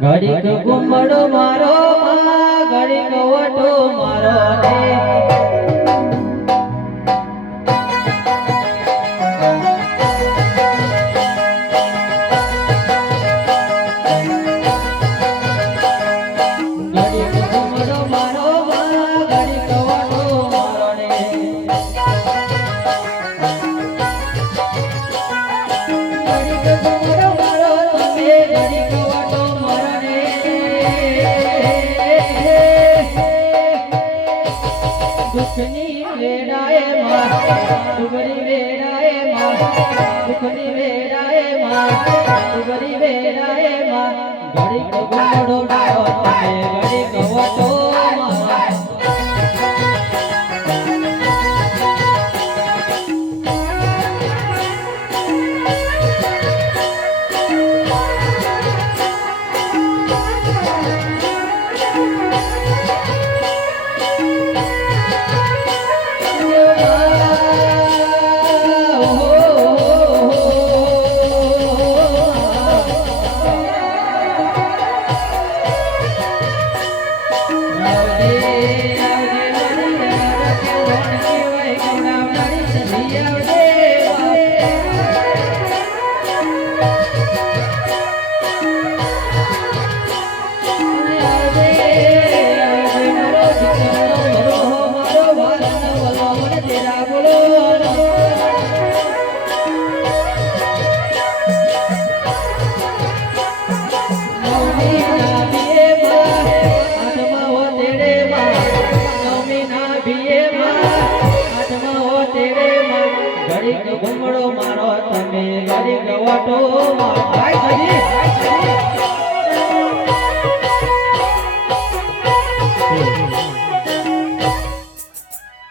ઘડીક ગુમડો મારો ઘડીક ઓટો મારો દુઃખની વેળાએ માં, તમે, ઘડીક વટો ઘુમડો મારો તમે ઘડીક વટો મારો ભાઈ સજી